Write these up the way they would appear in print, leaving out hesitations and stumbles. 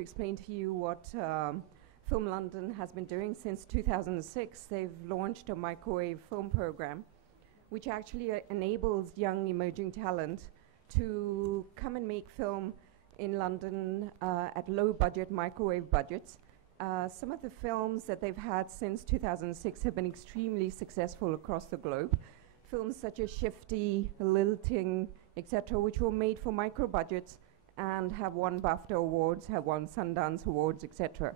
to explain to you what Film London has been doing since 2006. They've launched a microwave film program, which actually enables young emerging talent to come and make film in London at low budget, microwave budgets. Some of the films that they've had since 2006 have been extremely successful across the globe. Films such as Shifty, Lilting, etc., which were made for micro budgets and have won BAFTA awards, have won Sundance awards, etc.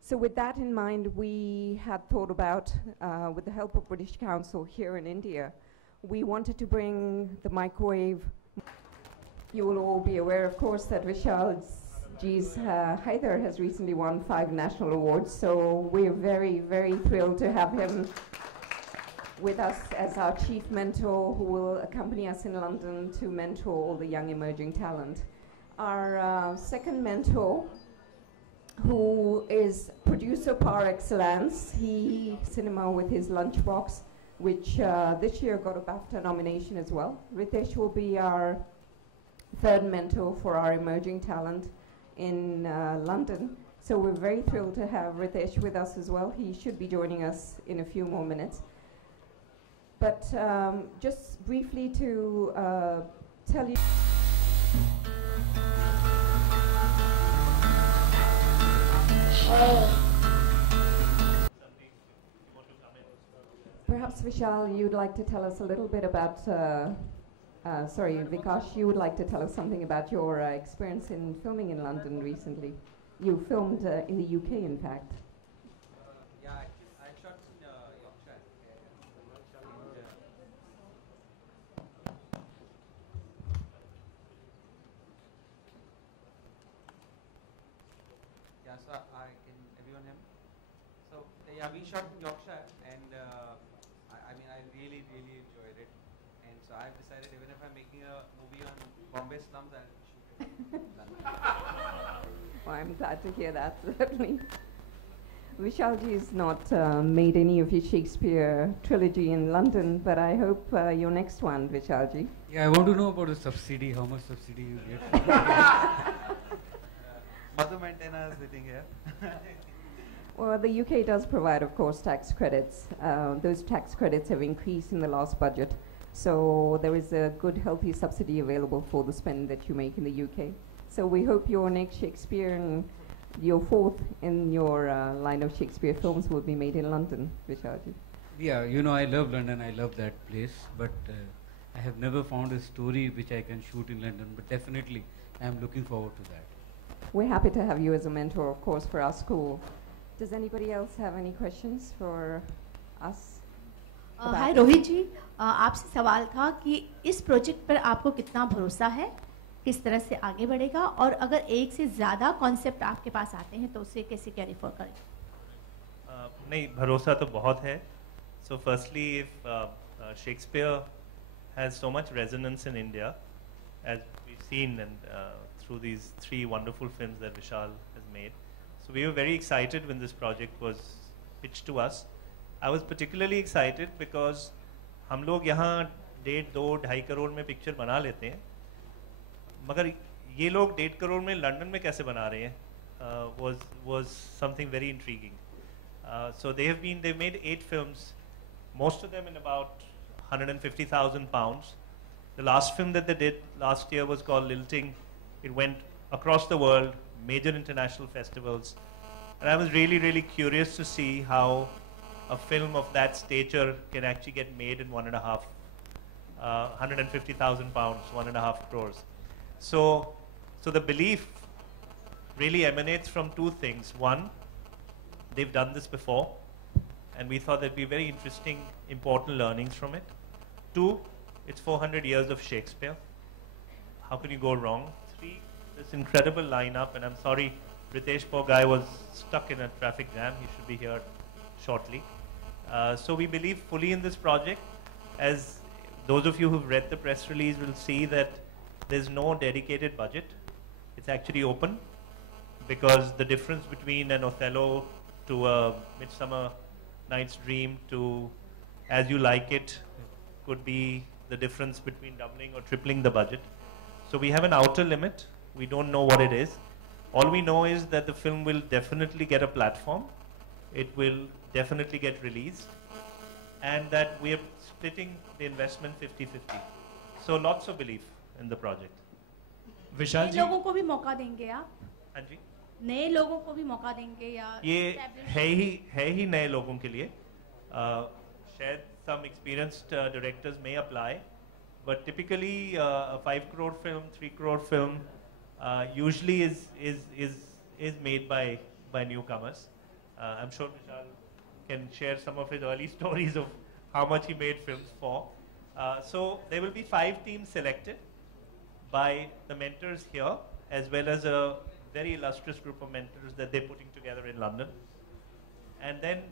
So with that in mind, we had thought about, with the help of British Council here in India, we wanted to bring the microwave. You will all be aware, of course, that Vishal Ji's Haider has recently won 5 national awards, so we're very, very thrilled to have him with us as our chief mentor, who will accompany us in London to mentor all the young emerging talent. Our second mentor, who is producer par excellence, he cinema with his Lunchbox, which this year got a BAFTA nomination as well. Ritesh will be our third mentor for our emerging talent in London. So we're very thrilled to have Ritesh with us as well. He should be joining us in a few more minutes. But just briefly to tell you. Perhaps Vishal, you'd like to tell us a little bit about, sorry, Vikash, you would like to tell us something about your experience in filming in London recently. You filmed in the UK, in fact. Yeah, I shot in Yorkshire. Yeah, so can everyone hear me? So yeah, we shot in Yorkshire, and I mean, I really, really enjoyed it. And so I've decided, even if I'm making a movie on Bombay slums, I'll shoot it in London. Well, I'm glad to hear that, certainly. Vishalji has not made any of his Shakespeare trilogy in London, but I hope your next one, Vishalji. Yeah, I want to know about the subsidy, how much subsidy you get. Madhu Maintainer is sitting here. Well, the UK does provide, of course, tax credits. Those tax credits have increased in the last budget. So there is a good, healthy subsidy available for the spend that you make in the UK. So we hope your next Shakespeare and your fourth in your line of Shakespeare films will be made in London, Vishalji. Yeah, you know, I love London, I love that place, but I have never found a story which I can shoot in London, but definitely I am looking forward to that. We're happy to have you as a mentor, of course, for our school. Does anybody else have any questions for us? हाय रोहित जी, आपसे सवाल था कि इस project पर आपको कितना भरोसा है, किस तरह से आगे बढ़ेगा, और अगर एक से ज़्यादा कॉन्सेप्ट आपके पास आते हैं तो उसे कैसे कैरी फॉर करें? नहीं, भरोसा तो बहुत है. So firstly, if Shakespeare has so much resonance in India, as we've seen and through these 3 wonderful films that Vishal has made, so we were very excited when this project was pitched to us. I was particularly excited because हम लोग यहाँ 1.5-2-2.5 करोड़ में picture बना लेते हैं, मगर ये लोग 1.5 करोड़ में लंदन में कैसे बना रहे हैं, was something very intriguing. So they've made 8 films, most of them in about 150,000 pounds. The last film that they did last year was called Lilting. It went across the world, major international festivals, and I was really, really curious to see how a film of that stature can actually get made in 150,000 pounds, 1.5 crores. So the belief really emanates from 2 things. One, they've done this before, and we thought there'd be very interesting, important learnings from it. 2, it's 400 years of Shakespeare. How can you go wrong? 3, this incredible lineup, and I'm sorry, Ritesh, poor guy, was stuck in a traffic jam. He should be here shortly. So we believe fully in this project. As those of you who've read the press release will see that there's no dedicated budget. It's actually open, because the difference between an Othello to a Midsummer Night's Dream to As You Like It could be the difference between doubling or tripling the budget. So we have an outer limit. We don't know what it is. All we know is that the film will definitely get a platform. It will definitely get released. And that we are splitting the investment 50-50. So lots of belief in the project. विशाल नए जी, लोगों को भी मौका देंगे आप? हाँ जी, नए लोगों को भी मौका देंगे या ये established- है ही नए लोगों के लिए. शायद some experienced directors may apply, but typically a 5 crore film, 3 crore film usually is made by newcomers. I'm sure Vishal can share some of his early stories of how much he made films for. So there will be 5 teams selected by the mentors here, as well as a very illustrious group of mentors that they're putting together in London. And then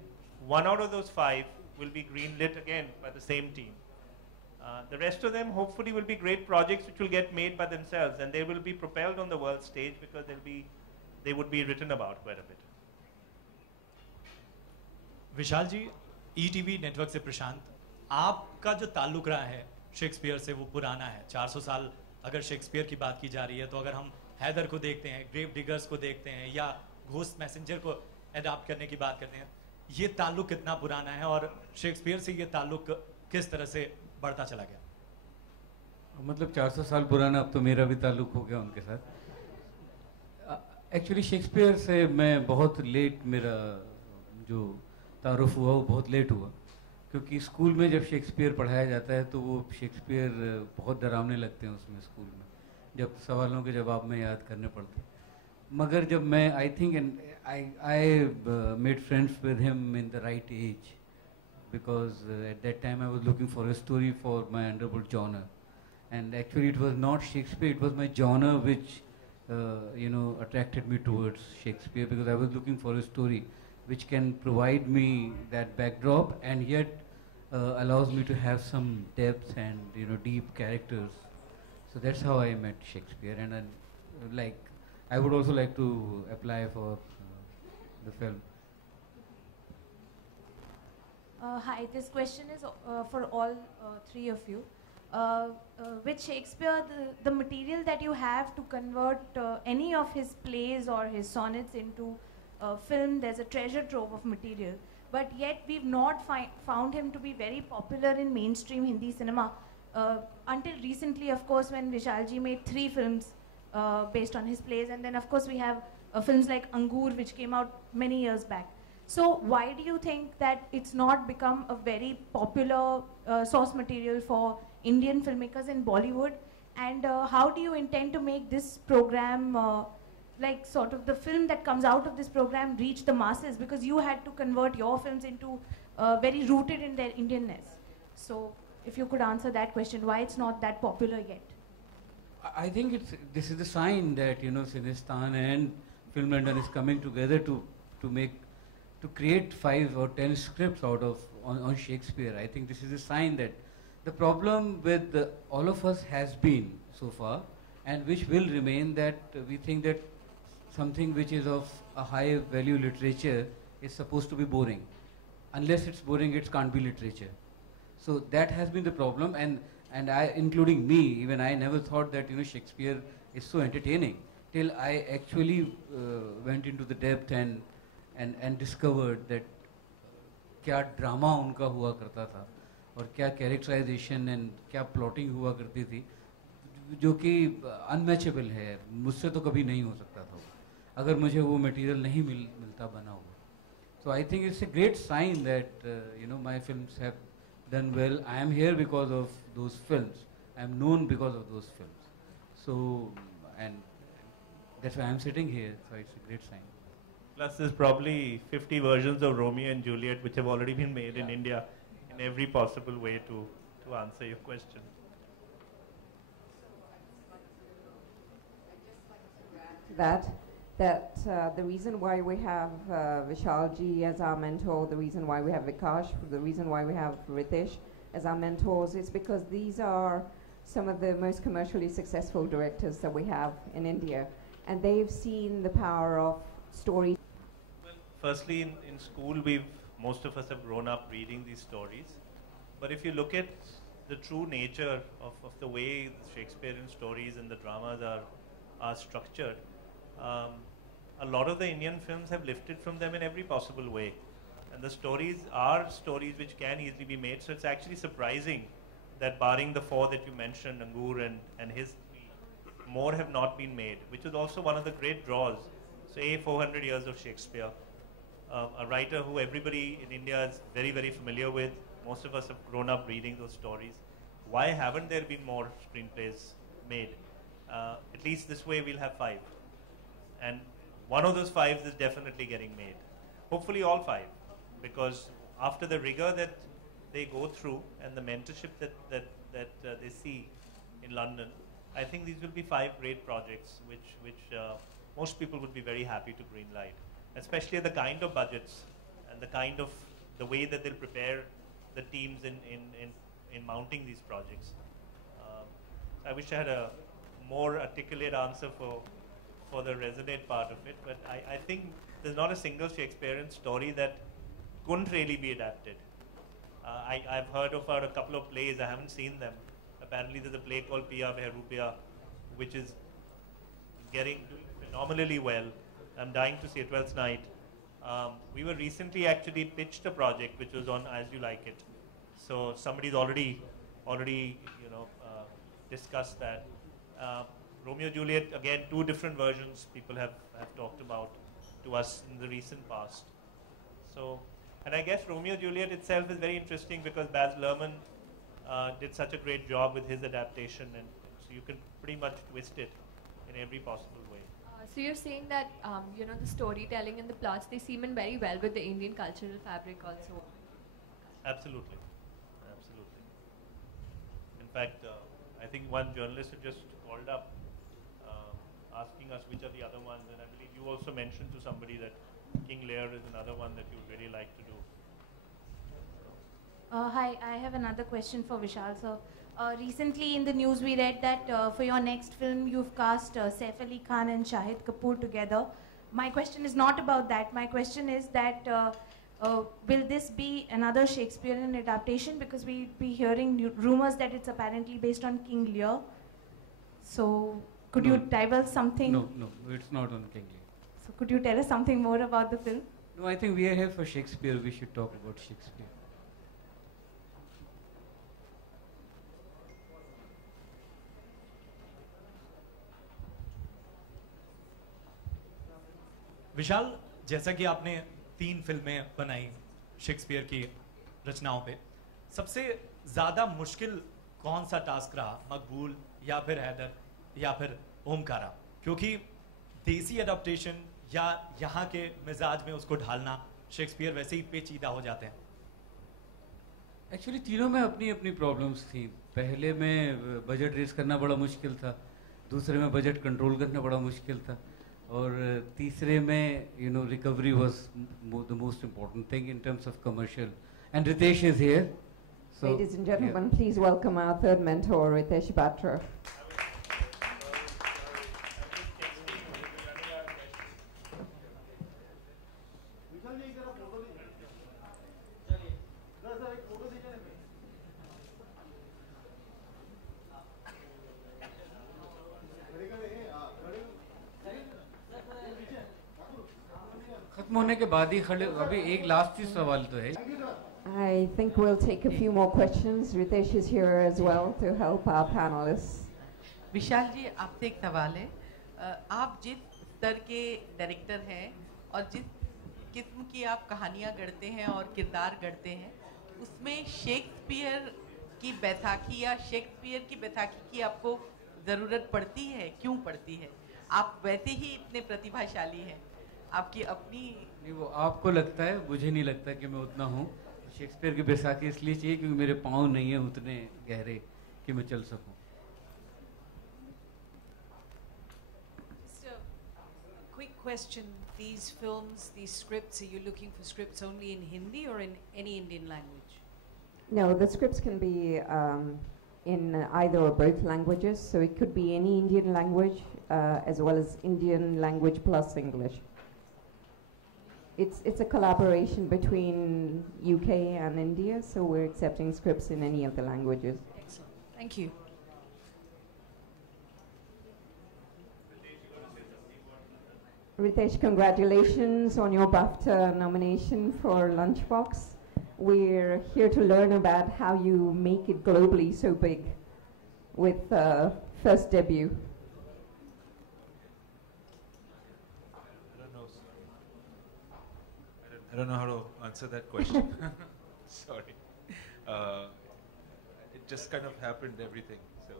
1 out of those 5 will be greenlit again by the same team. The rest of them hopefully will be great projects which will get made by themselves, and they will be propelled on the world stage because they would be written about quite a bit. Vishal ji, ETV network से प्रशांत, आपका जो ताल्लुक रहा है Shakespeare से वो पुराना है. 400 साल अगर शेक्सपियर की बात की जा रही है, तो अगर हम हैदर को देखते हैं, ग्रेव डिगर्स को देखते हैं, या घोस्ट मैसेंजर को अडॉप्ट करने की बात करते हैं, ये ताल्लुक कितना पुराना है और शेक्सपियर से ये ताल्लुक किस तरह से बढ़ता चला गया? मतलब 400 साल पुराना, अब तो मेरा भी ताल्लुक हो गया उनके साथ. एक्चुअली शेक्सपियर से मैं बहुत लेट, मेरा जो तारुफ हुआ वो बहुत लेट हुआ, क्योंकि स्कूल में जब शेक्सपियर पढ़ाया जाता है तो वो शेक्सपियर बहुत डरावने लगते हैं उसमें स्कूल में, जब सवालों के जवाब में याद करने पड़ते. मगर जब मैं I think I made friends with him in the right age, because at that time I was looking for a story for my Underwood genre, and actually it was not Shakespeare, it was my genre which attracted me towards Shakespeare, because I was looking for a story which can provide me that backdrop and yet allows me to have some depth and deep characters. So that's how I met Shakespeare, and I would also like to apply for the film. Hi, this question is for all 3 of you. With Shakespeare, the material that you have to convert any of his plays or his sonnets into film, there's a treasure trove of material. But yet we've not found him to be very popular in mainstream Hindi cinema until recently, of course, when Vishalji made 3 films based on his plays. And then, of course, we have films like Angur, which came out many years back. So why do you think that it's not become a very popular source material for Indian filmmakers in Bollywood? And how do you intend to make this program, like sort of the film that comes out of this program, reach the masses? Because you had to convert your films into very rooted in their Indianness. So if you could answer that question, why it's not that popular yet? I think this is a sign that Cinestan and Film London is coming together to create 5 or 10 scripts on Shakespeare. I think this is a sign that the problem with all of us has been so far, and which will remain, that we think that something which is of a high value literature is supposed to be boring. Unless it's boring, it can't be literature. So that has been the problem, and I, including me, even I never thought that Shakespeare is so entertaining till I actually went into the depth and discovered that क्या drama उनका हुआ करता था और क्या characterisation and क्या plotting हुआ करती थी, जो कि अनमैचेबल है. मुझसे तो कभी नहीं हो सकता था अगर मुझे वो मटेरियल नहीं मिलता बना हुआ. So I think it's a great sign that my films have done well. I am here because of those films. I am known because of those films. So, and that's why I am sitting here. So it's a great sign. Plus, there's probably 50 versions of Romeo and Juliet which have already been made in India in every possible way to answer your question. That the reason why we have Vishalji as our mentor, the reason why we have Vikash, the reason why we have Ritesh as our mentors is because these are some of the most commercially successful directors that we have in India, and they've seen the power of story. Well, firstly, in school, most of us have grown up reading these stories. But if you look at the true nature of the way the Shakespearean stories and the dramas are structured, a lot of the Indian films have lifted from them in every possible way. And the stories are stories which can easily be made. So it's actually surprising that barring the four that you mentioned, Angur and his three, more have not been made, which is also one of the great draws. So 400 years of Shakespeare, a writer who everybody in India is very, very familiar with. Most of us have grown up reading those stories. Why haven't there been more screenplays made? At least this way we'll have 5. And one of those 5 is definitely getting made. Hopefully all 5. Because after the rigor that they go through and the mentorship that they see in London, I think these will be 5 great projects which most people would be very happy to greenlight, especially the kind of budgets and the way that they'll prepare the teams in mounting these projects. I wish I had a more articulate answer for the resonate part of it, but I think there's not a single Shakespearean story that couldn't really be adapted. I've heard of a couple of plays, I haven't seen them. Apparently there's a play called Piya Behrupia, which is doing phenomenally well. I'm dying to see it. Twelfth Night. We were recently actually pitched a project which was on As You Like It. So somebody's already discussed that. Romeo Juliet, again, 2 different versions people have talked about to us in the recent past. So, and I guess Romeo Juliet itself is very interesting because Baz Luhrmann did such a great job with his adaptation, and so you can pretty much twist it in every possible way. So you're saying that the storytelling and the plots, they seem in very well with the Indian cultural fabric also. Absolutely, absolutely. In fact, I think one journalist had just called up asking us which are the other ones, and I believe you also mentioned to somebody that King Lear is another one that you'd really like to do. Hi, I have another question for Vishal sir. Recently in the news we read that for your next film you've cast Saif Ali Khan and Shahid Kapoor together. My question is not about that. My question is that will this be another Shakespearean adaptation? Because we'll be hearing rumors that it's apparently based on King Lear. So could you divulge something? No, it's not on King Lear. So could you tell us something more about the film? No, I think we are here for Shakespeare. We should talk about Shakespeare. विशाल, जैसा कि आपने 3 फिल्में बनाई Shakespeare की रचनाओं पे, सबसे ज़्यादा मुश्किल कौन सा टास्क रहा? मकबूल या फिर हैदर या फिर ओमकारा? क्योंकि देसी अडॉप्टेशन या यहाँ के मिजाज में उसको ढालना, शेक्सपियर वैसे ही पेचीदा हो जाते हैं. एक्चुअली तीनों में अपनी अपनी प्रॉब्लम्स थी. पहले में बजट रेस करना बड़ा मुश्किल था, दूसरे में बजट कंट्रोल करना बड़ा मुश्किल था, और तीसरे में recovery was the most important thing in terms of commercial. And Ritesh is here. Ladies and gentlemen, please welcome our third mentor, Ritesh Batra. खत्म होने के बाद ही खड़े. अभी एक लास्ट ही सवाल तो है. I think we'll take a few more questions. Ritesh is here as well to help our panelists. विशाल जी, आपसे एक सवाल है. आप जिस स्तर के डायरेक्टर हैं और जिस किस्म की आप कहानियाँ गढ़ते हैं और किरदार गढ़ते हैं, उसमें शेक्सपियर की बैसाखी या शेक्सपियर की बैसाखी की आपको ज़रूरत पड़ती है? क्यों पड़ती है? आप वैसे ही इतने प्रतिभाशाली हैं, आपकी अपनी. नहीं, वो आपको लगता है, मुझे नहीं लगता कि मैं उतना हूँ. शेक्सपियर की बैसाखी इसलिए चाहिए क्योंकि मेरे पाँव नहीं है उतने गहरे कि मैं चल सकूं. Just a quick question. These films, these scripts, are you looking for scripts only in Hindi or in any Indian language? No, the scripts can be in either or both languages, so it could be any Indian language as well as Indian language plus English. It's a collaboration between UK and India, so we're accepting scripts in any of the languages. Excellent. Thank you. Ritesh, congratulations on your BAFTA nomination for Lunchbox. We're here to learn about how you make it globally so big with first debut. I don't know how to answer that question. Sorry. It just kind of happened, everything. So,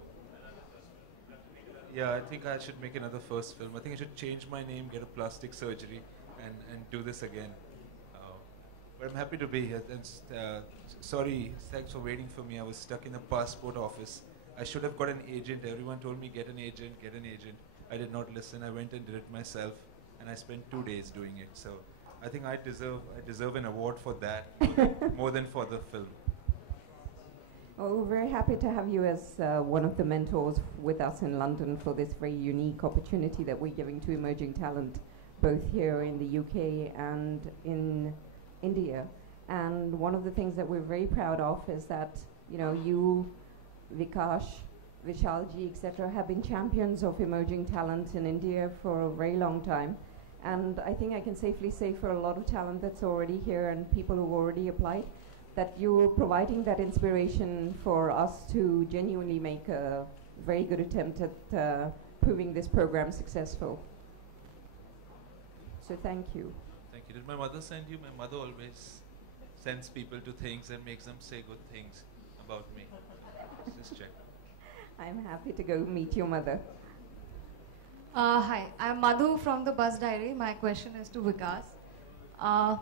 yeah, I think I should make another first film. I think I should change my name, get a plastic surgery, and do this again. But I'm happy to be here. And sorry, thanks for waiting for me. I was stuck in the passport office. I should have got an agent. Everyone told me, get an agent, get an agent. I did not listen. I went and did it myself, and I spent 2 days doing it. So I think I deserve an award for that, more than for the film. Well, we're very happy to have you as one of the mentors with us in London for this very unique opportunity that we're giving to emerging talent, both here in the UK and in India. And one of the things that we're very proud of is that, you know, you, Vikash, Vishalji, etc., have been champions of emerging talent in India for a very long time. And I think I can safely say for a lot of talent that's already here and people who've already applied, that you're providing that inspiration for us to genuinely make a very good attempt at proving this program successful. So thank you. Thank you. Did my mother send you? My mother always sends people to things and makes them say good things about me. Just check. I'm happy to go meet your mother. Hi, I'm Madhu from the Bus Diary. My question is to Vikas.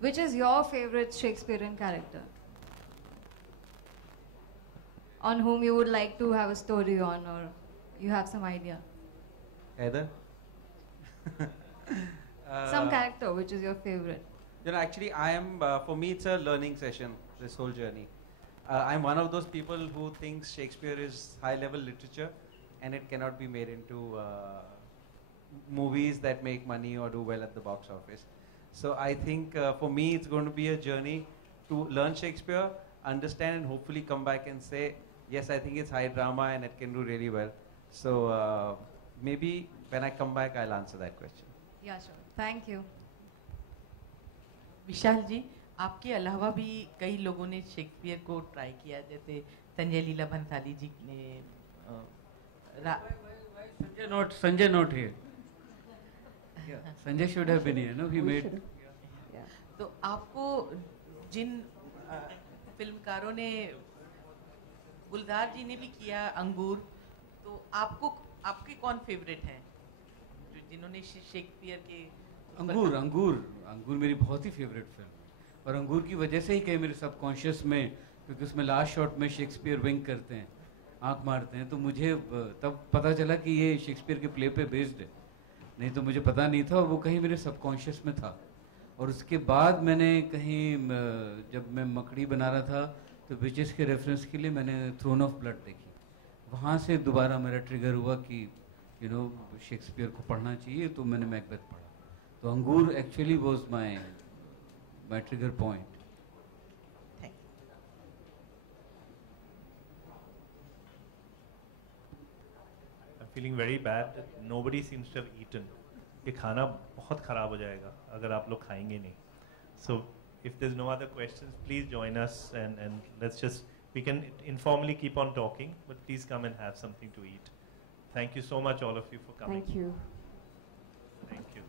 Which is your favorite Shakespearean character? On whom you would like to have a story on, or you have some idea? Heather? Some character which is your favorite. You know, actually, for me, it's a learning session, this whole journey. I'm one of those people who thinks Shakespeare is high-level literature, and it cannot be made into movies that make money or do well at the box office. So I think for me, it's going to be a journey to learn Shakespeare, understand, and hopefully come back and say, yes, I think it's high drama and it can do really well. So maybe when I come back, I'll answer that question. Yeah, sure. Thank you. विशाल जी, आपके अलावा भी कई लोगों ने Shakespeare को try किया, जैसे संजय लीला भंसाली जी ने Sanjay not here. Yeah, Sanjay should have been here. No, he made. Yeah. तो आपको जिन फिल्मकारों ने, गुलजार जी ने भी किया अंगूर, तो आपके कौन फेवरेट हैं जो जिन्होंने शेक्सपियर के अंगूर मेरी बहुत ही फेवरेट फिल्म है, और अंगूर की वजह से ही कहीं मेरे सबकॉन्शियस में, क्योंकि उसमें लास्ट शॉट में शेक्सपियर विंक करते हैं, आंख मारते हैं, तो मुझे तब पता चला कि ये शेक्सपियर के प्ले पे बेस्ड है, नहीं तो मुझे पता नहीं था, और वो कहीं मेरे सबकॉन्शियस में था। और उसके बाद मैंने कहीं जब मैं मकड़ी बना रहा था तो विचेस के रेफरेंस के लिए मैंने थ्रोन ऑफ ब्लड देखी, वहाँ से दोबारा मेरा ट्रिगर हुआ कि यू नो शेक्सपियर को पढ़ना चाहिए, तो मैंने मैकबेथ पढ़ा। तो अंगूर actually was my trigger point. Feeling very bad that nobody seems to have eaten. ये खाना बहुत खराब हो जाएगा अगर आप लोग खाएंगे नहीं. So if there's no other questions, please join us and we can informally keep on talking, but please come and have something to eat. Thank you so much, all of you, for coming. Thank you. Thank you.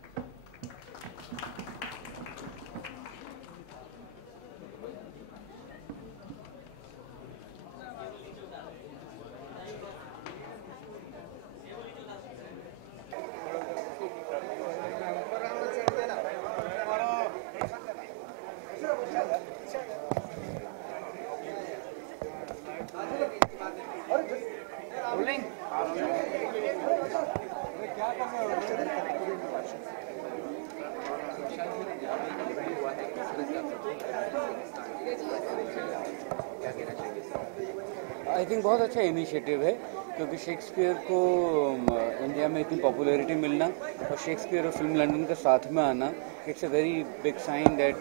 I think बहुत अच्छा initiative है, क्योंकि Shakespeare को India में इतनी popularity मिलना और Shakespeare और फिल्म लंदन का साथ में आना, it's a very big sign that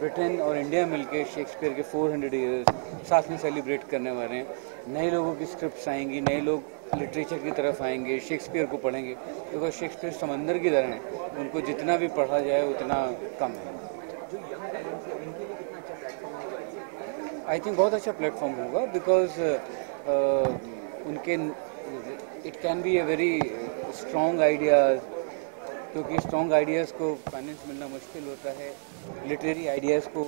Britain और इंडिया मिलके शेक्सपियर के 400 ईयर्स साथ में सेलिब्रेट करने वाले हैं। नए लोगों की स्क्रिप्ट्स आएंगी, नए लोग लिटरेचर की तरफ आएंगे, शेक्सपियर को पढ़ेंगे, क्योंकि शेक्सपियर समंदर की तरह हैं, उनको जितना भी पढ़ा जाए उतना कम है। आई थिंक बहुत अच्छा प्लेटफॉर्म होगा, बिकॉज उनके it can be a very strong ideas, क्योंकि स्ट्रॉन्ग आइडियाज़ को फाइनेंस मिलना मुश्किल होता है, लिटरेरी आइडियाज़ को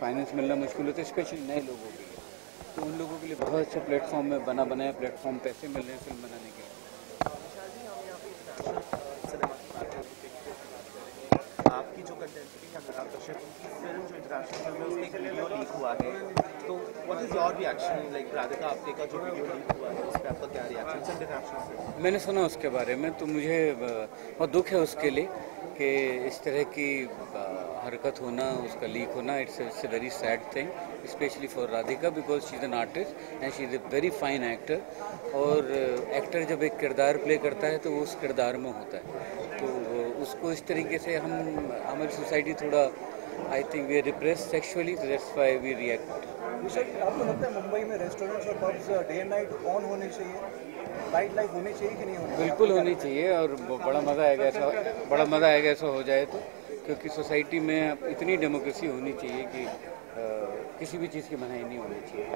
फाइनेंस मिलना मुश्किल होता है, स्पेशली नए लोगों के लिए। तो उन लोगों के लिए बहुत अच्छा प्लेटफॉर्म है, बना बनाया प्लेटफॉर्म, पैसे मिल रहे हैं फिल्म बनाने के लिए। आपकी जो कंटेंट या खराब दर्शक उनकी फिल्म जो इंटरनेशनल फिल्म है उसका एक वीडियो लीक हुआ है, तो what is your reaction? Like Radhika Apte का जो वीडियो लीक हुआ है उस पर आपका क्या रिएक्शन है इंटरनेशनल फिल्म? मैंने सुना उसके बारे में, तो मुझे बहुत दुख है उसके लिए कि इस तरह की हरकत होना, उसका लीक होना। It's a very sad thing, specially for Radhika, because she is an artist and she is a very fine actor. और एक्टर जब एक किरदार प्ले करता है तो वो उस किरदार में होता है, तो उसको इस तरीके से हमारी सोसाइटी थोड़ा, I think we are repress sexually, तो दैट्स व्हाई वी रिएक्ट। आपको लगता है मुंबई में रेस्टोरेंट्स और pubs day and night on होने चाहिए, नाइट लाइफ होनी चाहिए कि नहीं होनी चाहिए? बिल्कुल होनी चाहिए, और बड़ा मज़ा आएगा ऐसा हो जाए तो, क्योंकि सोसाइटी में इतनी डेमोक्रेसी होनी चाहिए कि किसी भी चीज़ की मनाही नहीं होनी चाहिए।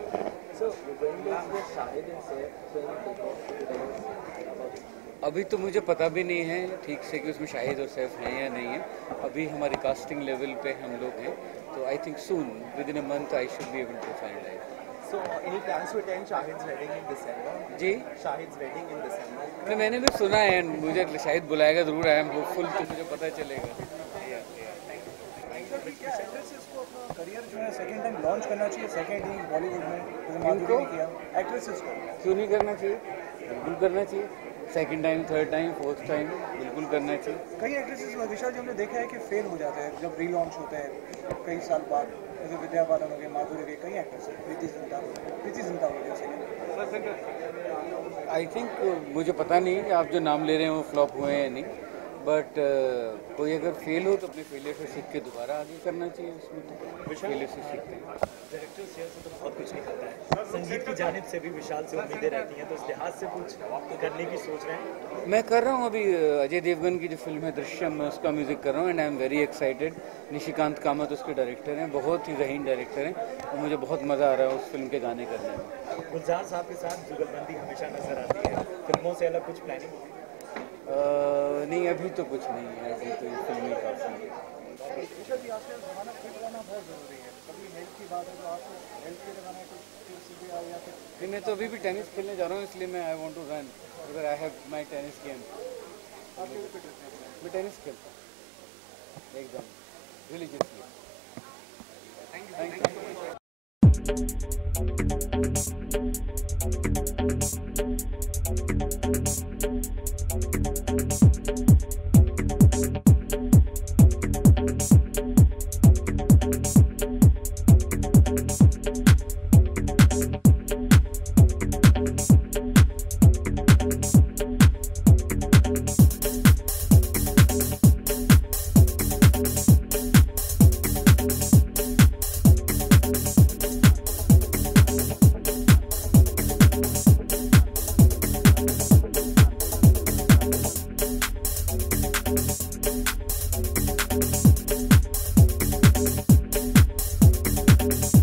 अभी तो मुझे पता भी नहीं है ठीक से कि उसमें शाहिद और सैफ हैं या नहीं है। अभी हमारी कास्टिंग लेवल पे हम लोग हैं, तो I think soon within a month I should be able to find out. So any plans to attend Shahid's wedding in December? जी, Shahid's wedding in December. मैंने भी सुना है, मुझे शायद बुलाएगा जरूर, आई एम होपफुल, तो मुझे पता चलेगा। एक्ट्रेसेस को अपना करियर जो है सेकंड टाइम लॉन्च करना चाहिए, सेकंड ही बॉलीवुड में, जैसे माधुरी ने किया। एक्ट्रेसेस को क्यों नहीं करना चाहिए? बिल्कुल करना चाहिए, second time, third time, fourth time बिल्कुल करना चाहिए। कई एक्ट्रेसेस विशाल जी हमने देखा है कि फेल हो जाते हैं जब रीलॉन्च होते हैं कई साल बाद, जैसे विद्या बालन हो गए, माधुरी के कई एक्ट्रेस, प्रीति जिंटा हो गए। आई थिंक मुझे पता नहीं कि आप जो नाम ले रहे हैं वो फ्लॉप हुए हैं या नहीं, बट कोई अगर फेल हो तो अपने फेलियर से सीख के दोबारा आगे करना चाहिए। उसमें तो फेलियर से सीखते हैं। डायरेक्टर शेयर से तो बहुत कुछ निकलता है, संगीत की जानिब से भी विशाल से उम्मीदें रहती हैं, तो इस लिहाज से कुछ करने की सोच रहे हैं? मैं कर रहा हूँ अभी अजय देवगन की जो फिल्म है दृश्यम, मैं उसका म्यूज़िक कर रहा हूँ and I am very excited. Nishikant Kamat उसके डायरेक्टर हैं, बहुत ही ज़हीन डायरेक्टर हैं, और मुझे बहुत मज़ा आ रहा है उस फिल्म के गाने करने में। गुलजार साहब के साथ जुगलबंदी हमेशा नजर आती है, फिल्मों से अलग कुछ प्लानिंग? नहीं, अभी तो कुछ नहीं है, अभी तो ये फिल्म ही काफ़ी है। नहीं, मैं तो अभी भी टेनिस खेलने जा रहा हूँ, इसलिए मैं I want to run because I have my tennis game. मैं टेनिस खेलता हूँ एकदम रिलीजियसली। Thank you.